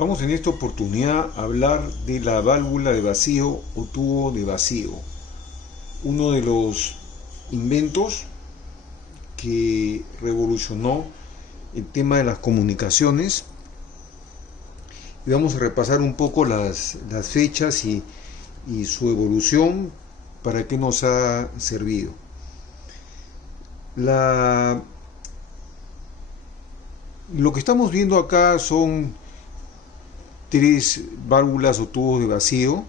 Vamos en esta oportunidad a hablar de la válvula de vacío o tubo de vacío, uno de los inventos que revolucionó el tema de las comunicaciones. Y vamos a repasar un poco las fechas y su evolución, para qué nos ha servido. Lo que estamos viendo acá son tres válvulas o tubos de vacío,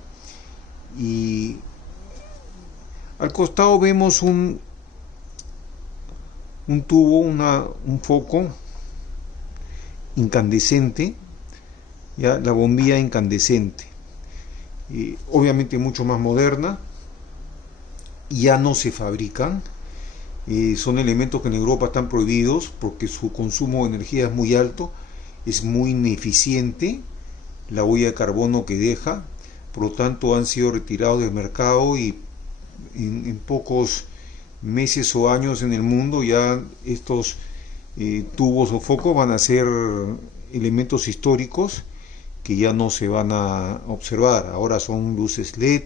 y al costado vemos un tubo, un foco incandescente, ya la bombilla incandescente, obviamente mucho más moderna, ya no se fabrican. Son elementos que en Europa están prohibidos porque su consumo de energía es muy alto, es muy ineficiente la huella de carbono que deja, por lo tanto han sido retirados del mercado, y en pocos meses o años en el mundo ya estos tubos o focos van a ser elementos históricos que ya no se van a observar. Ahora son luces LED,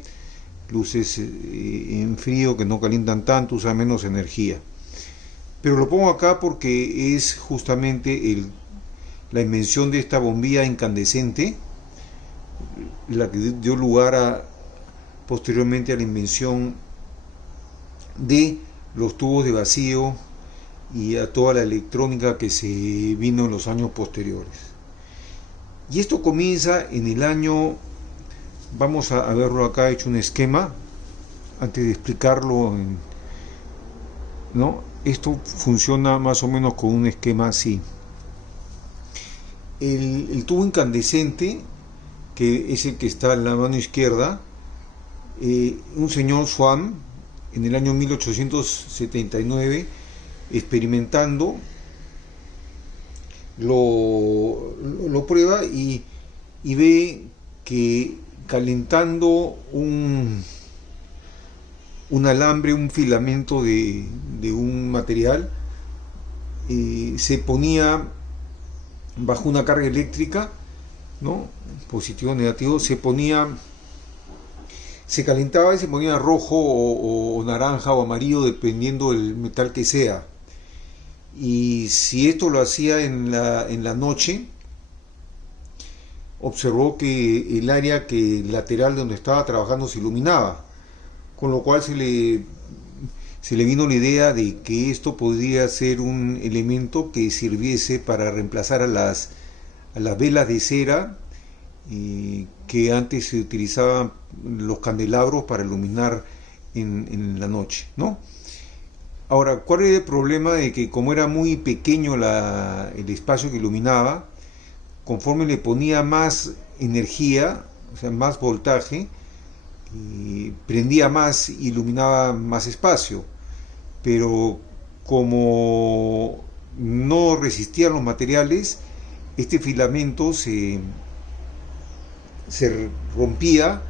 luces en frío que no calientan tanto, usan menos energía. Pero lo pongo acá porque es justamente la invención de esta bombilla incandescente la que dio lugar posteriormente a la invención de los tubos de vacío y a toda la electrónica que se vino en los años posteriores. Y esto comienza en el año, vamos a verlo acá, he hecho un esquema antes de explicarlo, ¿no? Esto funciona más o menos con un esquema así. El tubo incandescente, que es el que está en la mano izquierda, un señor Swan en el año 1879, experimentando, lo prueba y ve que calentando un alambre, un filamento de un material, se ponía bajo una carga eléctrica, ¿no? Positivo o negativo, se calentaba y se ponía rojo o naranja o amarillo, dependiendo del metal que sea. Y si esto lo hacía en la noche, observó que el área lateral donde estaba trabajando se iluminaba, con lo cual se le vino la idea de que esto podría ser un elemento que sirviese para reemplazar a las velas de cera que antes se utilizaban, los candelabros, para iluminar en la noche, ¿no? Ahora, ¿cuál era el problema? De que como era muy pequeño el espacio que iluminaba, conforme le ponía más energía, o sea, más voltaje, prendía más, iluminaba más espacio. Pero como no resistían los materiales, este filamento se rompía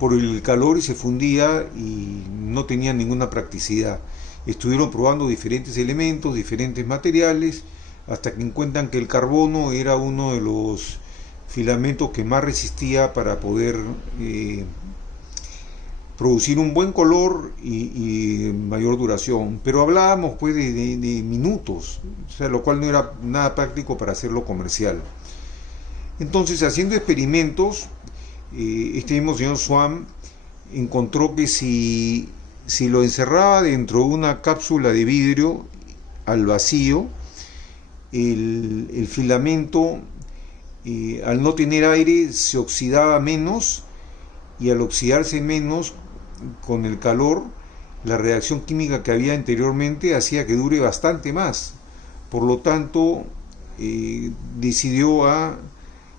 por el calor y se fundía, y no tenía ninguna practicidad. Estuvieron probando diferentes elementos, diferentes materiales, hasta que encuentran que el carbono era uno de los filamentos que más resistía para poder producir un buen color y mayor duración. Pero hablábamos pues de minutos, o sea, lo cual no era nada práctico para hacerlo comercial. Entonces, haciendo experimentos, este mismo señor Swan encontró que si lo encerraba dentro de una cápsula de vidrio al vacío, el filamento, al no tener aire, se oxidaba menos, y al oxidarse menos con el calor, la reacción química que había anteriormente hacía que dure bastante más. Por lo tanto, decidió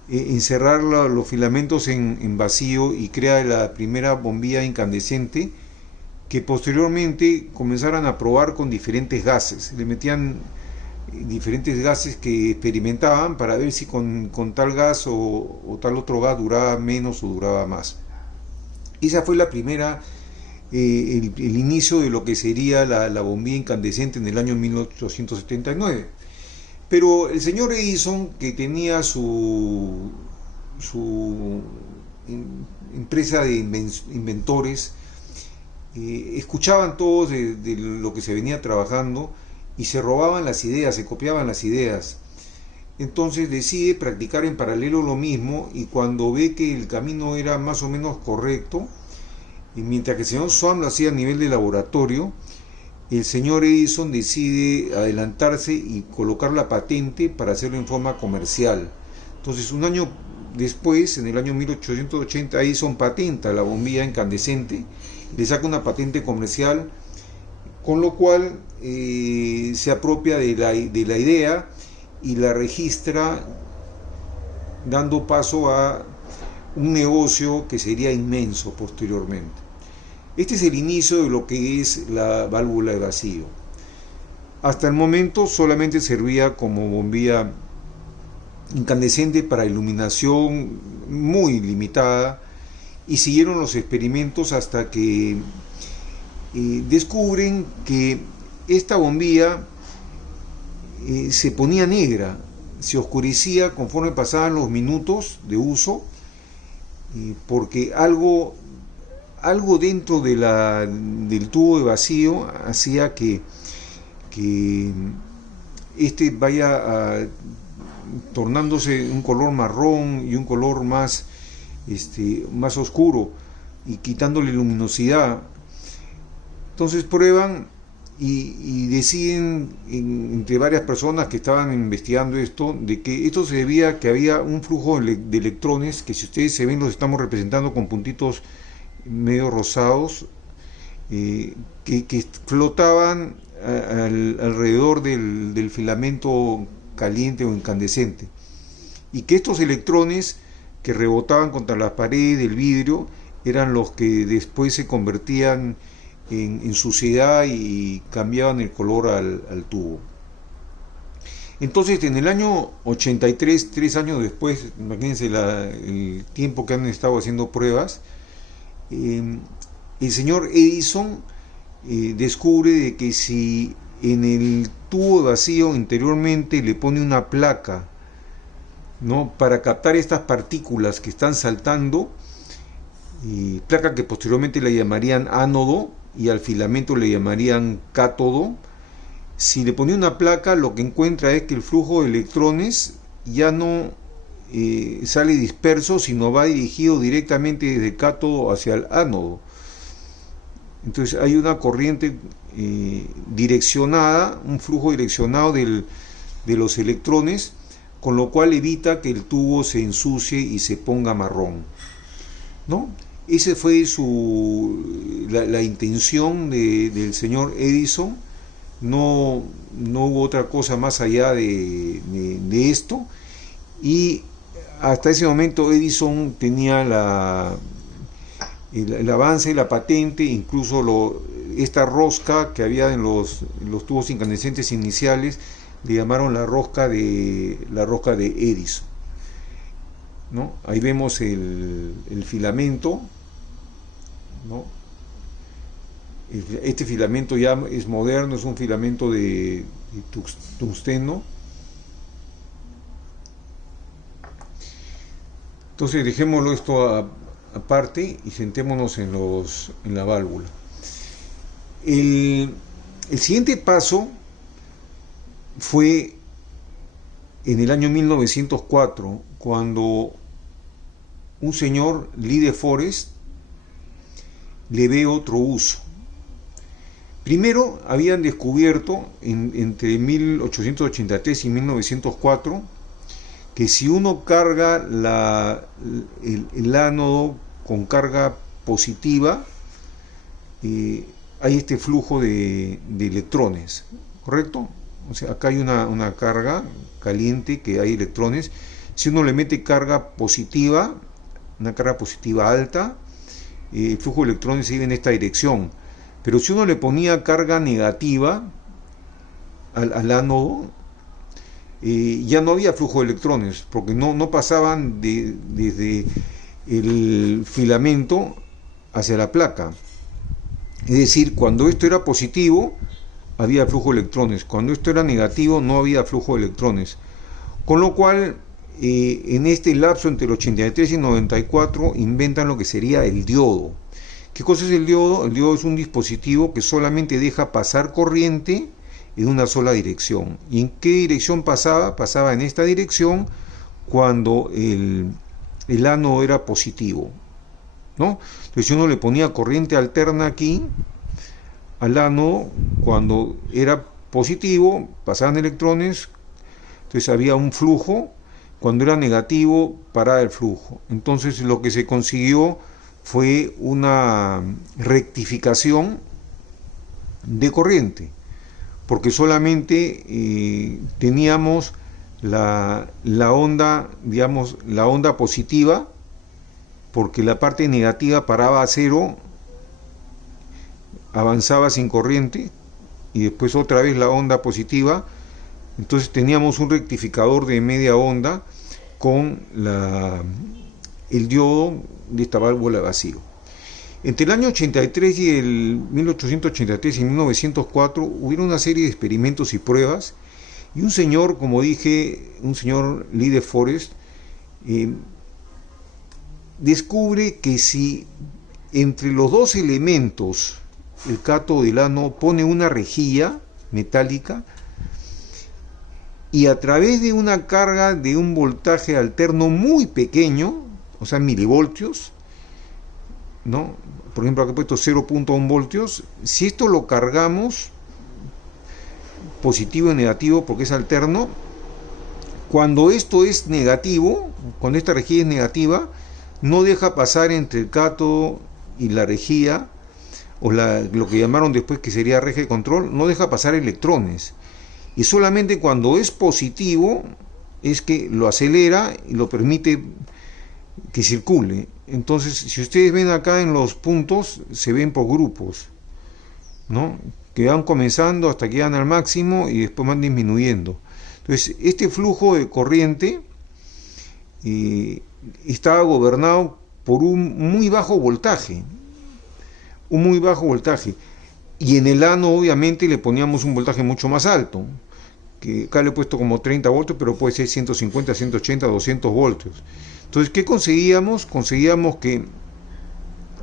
encerrar los filamentos en vacío, y crea la primera bombilla incandescente, que posteriormente comenzaron a probar con diferentes gases. Le metían diferentes gases que experimentaban para ver si con tal gas o tal otro gas duraba menos o duraba más. Esa fue la primera, el inicio de lo que sería la bombilla incandescente en el año 1879. Pero el señor Edison, que tenía su su empresa de inventores, escuchaban todos de lo que se venía trabajando y se robaban las ideas, se copiaban las ideas. Entonces decide practicar en paralelo lo mismo, y cuando ve que el camino era más o menos correcto, y mientras que el señor Swan lo hacía a nivel de laboratorio, el señor Edison decide adelantarse y colocar la patente para hacerlo en forma comercial. Entonces, un año después, en el año 1880, Edison patenta la bombilla incandescente, le saca una patente comercial, con lo cual se apropia de la idea y la registra, dando paso a un negocio que sería inmenso posteriormente. Este es el inicio de lo que es la válvula de vacío. Hasta el momento solamente servía como bombilla incandescente para iluminación muy limitada, y siguieron los experimentos hasta que descubren que esta bombilla se ponía negra, se oscurecía conforme pasaban los minutos de uso, porque algo dentro del tubo de vacío hacía que este vaya tornándose un color marrón y un color más oscuro, y quitándole luminosidad. Entonces prueban y deciden, entre varias personas que estaban investigando esto, de que esto se debía a que había un flujo de electrones, que si ustedes se ven los estamos representando con puntitos medio rosados, que flotaban alrededor del filamento caliente o incandescente, y que estos electrones que rebotaban contra la pared del vidrio eran los que después se convertían en suciedad y cambiaban el color al tubo. Entonces, en el año 83, 3 años después, imagínense el tiempo que han estado haciendo pruebas, el señor Edison descubre de que si en el tubo vacío interiormente le pone una placa, ¿no?, para captar estas partículas que están saltando, placa que posteriormente le llamarían ánodo y al filamento le llamarían cátodo. Si le pone una placa, lo que encuentra es que el flujo de electrones ya no sale disperso, sino va dirigido directamente desde el cátodo hacia el ánodo. Entonces hay una corriente direccionada, un flujo direccionado de los electrones, con lo cual evita que el tubo se ensucie y se ponga marrón, ¿no? Esa fue la intención del señor Edison. No hubo otra cosa más allá de esto, y hasta ese momento Edison tenía el avance, la patente, incluso esta rosca que había en los tubos incandescentes iniciales, le llamaron la rosca de Edison, ¿no? Ahí vemos el filamento, ¿no? Este filamento ya es moderno, es un filamento de tungsteno. Entonces dejémoslo esto aparte y sentémonos en la válvula. El siguiente paso fue en el año 1904, cuando un señor, Lee de Forest, le ve otro uso. Primero habían descubierto entre 1883 y 1904 que si uno carga el ánodo con carga positiva, hay este flujo de electrones, ¿correcto? O sea, acá hay una carga caliente, que hay electrones. Si uno le mete carga positiva, una carga positiva alta, el flujo de electrones se iba en esta dirección. Pero si uno le ponía carga negativa al ánodo, ya no había flujo de electrones, porque no pasaban desde el filamento hacia la placa. Es decir, cuando esto era positivo, había flujo de electrones. Cuando esto era negativo, no había flujo de electrones. Con lo cual, en este lapso entre el 83 y el 94 inventan lo que sería el diodo. ¿Qué cosa es el diodo? El diodo es un dispositivo que solamente deja pasar corriente en una sola dirección. ¿Y en qué dirección pasaba? Pasaba en esta dirección cuando el ánodo era positivo, ¿no? Entonces si uno le ponía corriente alterna aquí al ánodo, cuando era positivo pasaban electrones, entonces había un flujo. Cuando era negativo paraba el flujo. Entonces lo que se consiguió fue una rectificación de corriente, porque solamente teníamos la onda, digamos, la onda positiva, porque la parte negativa paraba a cero, avanzaba sin corriente, y después otra vez la onda positiva. Entonces teníamos un rectificador de media onda con el diodo de esta válvula de vacío. Entre el año 83 y el 1883 y 1904 hubieron una serie de experimentos y pruebas, y un señor, como dije, un señor Lee de Forest, descubre que si entre los dos elementos, el cátodo y el ánodo, pone una rejilla metálica, y a través de una carga de un voltaje alterno muy pequeño, o sea, milivoltios, ¿no? Por ejemplo, acá he puesto 0.1 voltios. Si esto lo cargamos positivo y negativo porque es alterno, cuando esto es negativo, cuando esta rejilla es negativa, no deja pasar entre el cátodo y la rejilla, o lo que llamaron después que sería reje de control, no deja pasar electrones. Y solamente cuando es positivo es que lo acelera y lo permite que circule. Entonces, si ustedes ven acá en los puntos, se ven por grupos, ¿no? Que van comenzando hasta que llegan al máximo y después van disminuyendo. Entonces, este flujo de corriente estaba gobernado por un muy bajo voltaje. Y en el ánodo obviamente le poníamos un voltaje mucho más alto, que acá le he puesto como 30 voltios, pero puede ser 150, 180, 200 voltios. Entonces, ¿qué conseguíamos? Conseguíamos que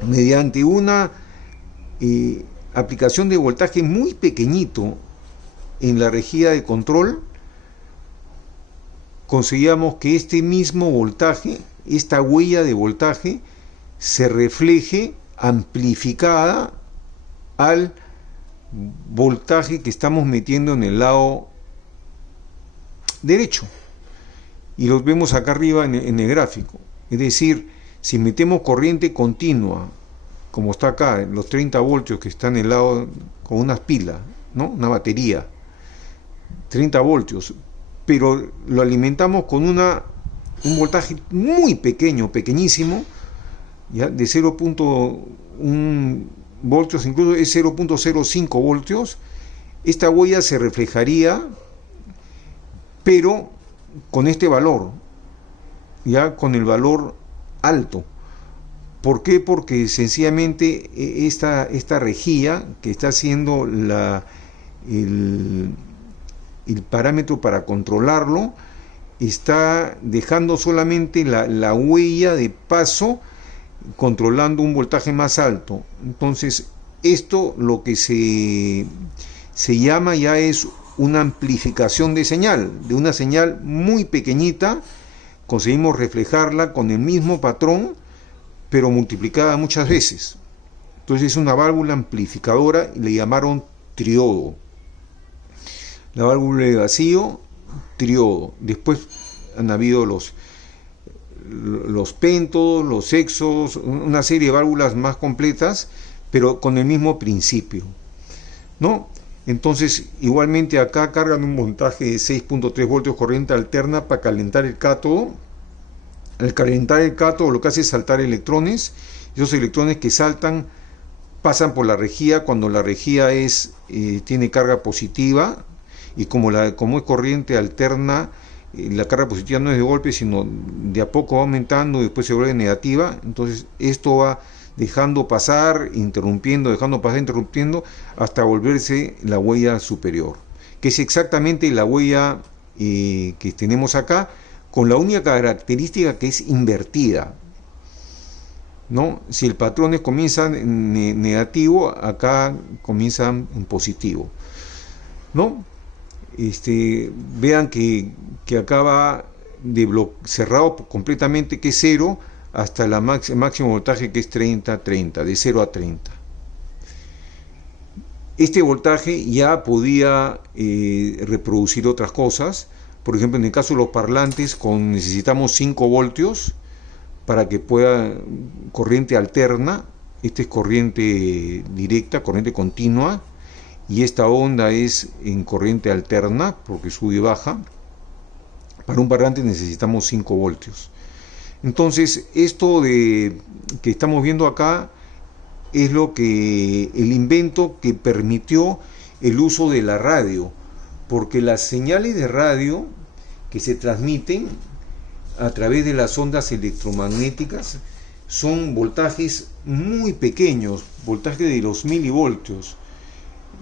mediante una aplicación de voltaje muy pequeñito en la rejilla de control, conseguíamos que este mismo voltaje, esta huella de voltaje, se refleje amplificada al voltaje que estamos metiendo en el lado derecho, y los vemos acá arriba en el gráfico. Es decir, si metemos corriente continua, como está acá, los 30 voltios que están en el lado con unas pilas, ¿no? Una batería, 30 voltios, pero lo alimentamos con un voltaje muy pequeño, pequeñísimo, ¿ya? De 0.1 voltios, incluso es 0.05 voltios, esta huella se reflejaría, pero con este valor, ya con el valor alto. ¿Por qué? Porque sencillamente esta rejilla que está haciendo el parámetro para controlarlo, está dejando solamente la huella de paso, controlando un voltaje más alto. Entonces, esto lo que se llama ya es una amplificación de señal, de una señal muy pequeñita, conseguimos reflejarla con el mismo patrón, pero multiplicada muchas veces. Entonces es una válvula amplificadora y le llamaron triodo. La válvula de vacío, triodo. Después han habido los pentodos, los hexos, una serie de válvulas más completas, pero con el mismo principio, ¿no? Entonces, igualmente acá cargan un voltaje de 6.3 voltios corriente alterna para calentar el cátodo. Al calentar el cátodo lo que hace es saltar electrones. Esos electrones que saltan pasan por la rejilla cuando la rejilla tiene carga positiva, y como es corriente alterna, la carga positiva no es de golpe, sino de a poco va aumentando y después se vuelve negativa. Entonces esto va dejando pasar, interrumpiendo, dejando pasar, interrumpiendo, hasta volverse la huella superior, que es exactamente la huella que tenemos acá, con la única característica que es invertida, ¿no? Si el patrón comienza en negativo, acá comienza en positivo, ¿no? Vean que acá va cerrado completamente, que es 0, hasta el máximo voltaje, que es 30, de 0 a 30. Este voltaje ya podía reproducir otras cosas. Por ejemplo, en el caso de los parlantes, necesitamos 5 voltios para que pueda corriente alterna. Esta es corriente directa, corriente continua, y esta onda es en corriente alterna porque sube y baja. Para un parlante necesitamos 5 voltios. Entonces, esto que estamos viendo acá es el invento que permitió el uso de la radio, porque las señales de radio que se transmiten a través de las ondas electromagnéticas son voltajes muy pequeños, voltajes de los milivoltios,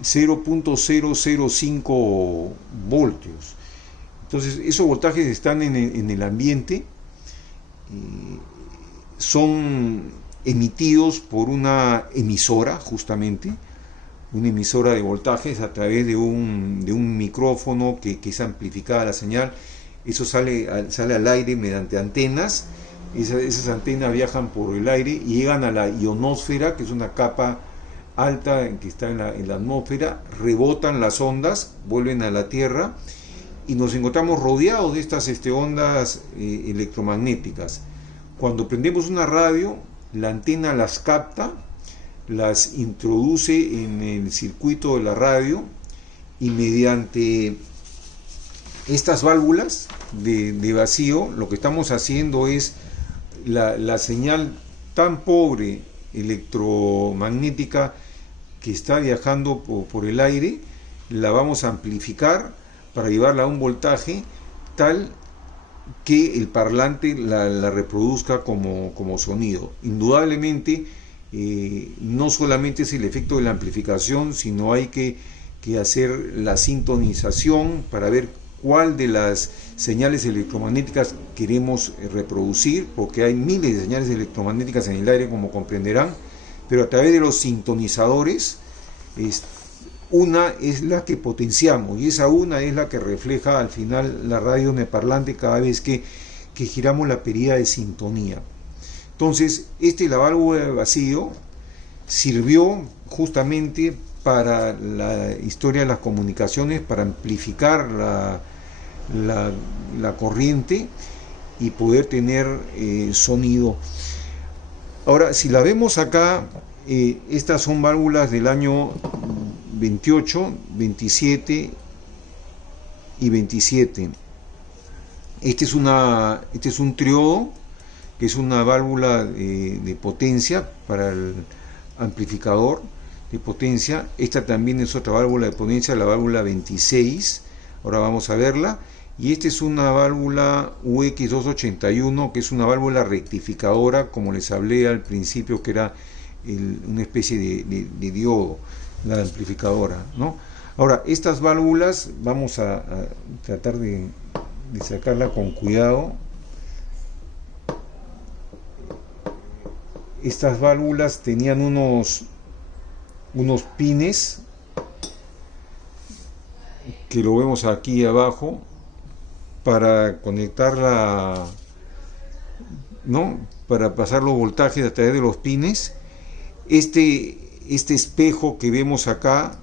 0.005 voltios. Entonces, esos voltajes están en el ambiente, son emitidos por una emisora, justamente, una emisora de voltajes a través de un micrófono que es amplificada la señal. Eso sale al aire mediante antenas. Esas antenas viajan por el aire y llegan a la ionosfera, que es una capa alta que está en la atmósfera, rebotan las ondas, vuelven a la Tierra y nos encontramos rodeados de estas ondas electromagnéticas. Cuando prendemos una radio, la antena las capta, las introduce en el circuito de la radio, y mediante estas válvulas de vacío lo que estamos haciendo es la señal tan pobre electromagnética que está viajando por el aire, la vamos a amplificar para llevarla a un voltaje tal que el parlante la reproduzca como sonido. Indudablemente, no solamente es el efecto de la amplificación, sino hay que hacer la sintonización para ver cuál de las señales electromagnéticas queremos reproducir, porque hay miles de señales electromagnéticas en el aire, como comprenderán, pero a través de los sintonizadores, una es la que potenciamos, y esa una es la que refleja al final la radio en el parlante cada vez que giramos la perilla de sintonía. Entonces, la válvula de vacío sirvió justamente para la historia de las comunicaciones, para amplificar la corriente y poder tener sonido. Ahora, si la vemos acá, estas son válvulas del año 28, 27 y 27. Este es un triodo, que es una válvula de potencia para el amplificador de potencia. Esta también es otra válvula de potencia, la válvula 26. Ahora vamos a verla. Y esta es una válvula UX281, que es una válvula rectificadora, como les hablé al principio, que era una especie de diodo, la amplificadora, ¿no? Ahora, estas válvulas vamos a tratar de sacarla con cuidado. Estas válvulas tenían unos pines, que lo vemos aquí abajo, para conectarla, ¿no? Para pasar los voltajes a través de los pines. Este espejo que vemos acá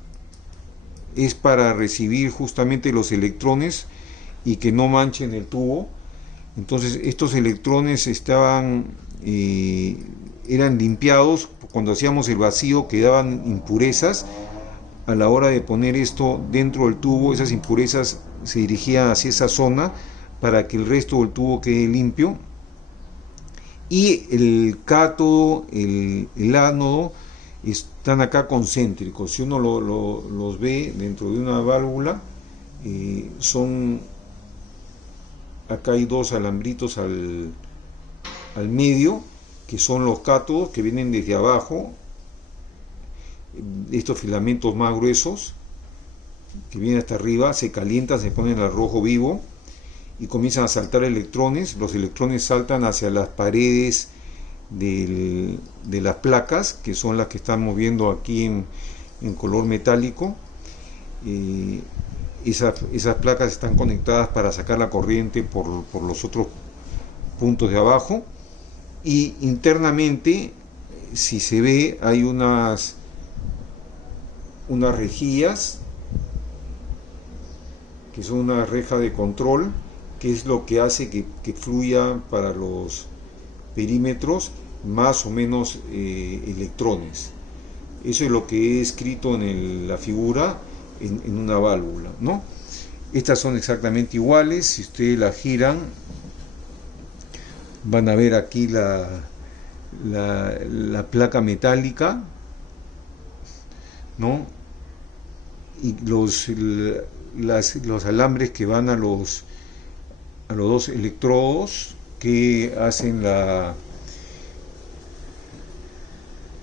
es para recibir justamente los electrones y que no manchen el tubo. Entonces, estos electrones eran limpiados cuando hacíamos el vacío, quedaban impurezas. A la hora de poner esto dentro del tubo, esas impurezas se dirigían hacia esa zona para que el resto del tubo quede limpio. Y el cátodo, el ánodo, están acá concéntricos. Si uno los ve dentro de una válvula, acá hay dos alambritos al medio, que son los cátodos, que vienen desde abajo, estos filamentos más gruesos que vienen hasta arriba, se calientan, se ponen al rojo vivo, y comienzan a saltar electrones. Los electrones saltan hacia las paredes de las placas, que son las que estamos viendo aquí en color metálico. Esas placas están conectadas para sacar la corriente por los otros puntos de abajo, y internamente, si se ve, hay unas rejillas que son una reja de control, que es lo que hace que fluya para los perímetros más o menos electrones. Eso es lo que he escrito en la figura en una válvula, ¿no? Estas son exactamente iguales. Si ustedes la giran, van a ver aquí la placa metálica, ¿no? Y los alambres que van a los dos electrodos que hacen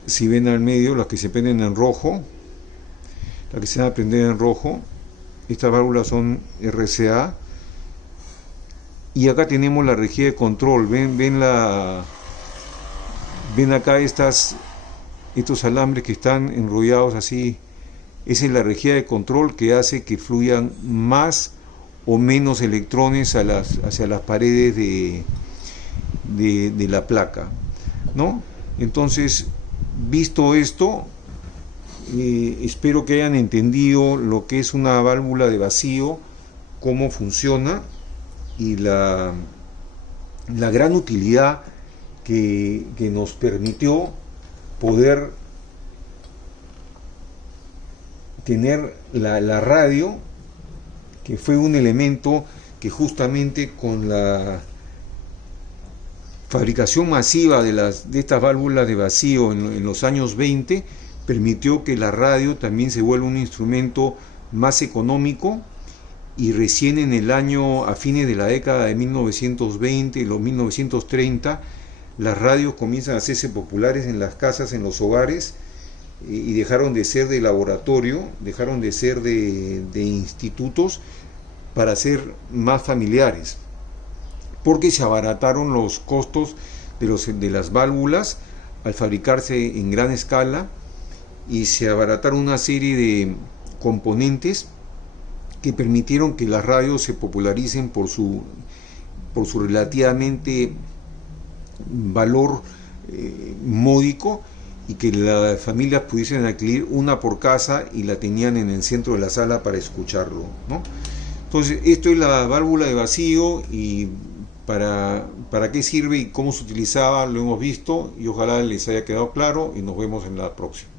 si ven al medio, las que se prenden en rojo, las que se van a prender en rojo, estas válvulas son RCA. Y acá tenemos la rejilla de control. Ven acá estos alambres que están enrollados así. Esa es la rejilla de control que hace que fluyan más o menos electrones hacia las paredes de la placa, ¿no? Entonces, visto esto, espero que hayan entendido lo que es una válvula de vacío, cómo funciona, y la gran utilidad que nos permitió poder tener la radio, que fue un elemento que justamente con la fabricación masiva de estas válvulas de vacío en los años 20 permitió que la radio también se vuelva un instrumento más económico. Y recién a fines de la década de 1920 y los 1930, las radios comienzan a hacerse populares en las casas, en los hogares, y dejaron de ser de laboratorio, dejaron de ser de institutos, para ser más familiares, porque se abarataron los costos de las válvulas al fabricarse en gran escala, y se abarataron una serie de componentes que permitieron que las radios se popularicen por su relativamente valor módico, y que las familias pudiesen adquirir una por casa y la tenían en el centro de la sala para escucharlo, ¿no? Entonces, esto es la válvula de vacío, y para qué sirve y cómo se utilizaba lo hemos visto, y ojalá les haya quedado claro, y nos vemos en la próxima.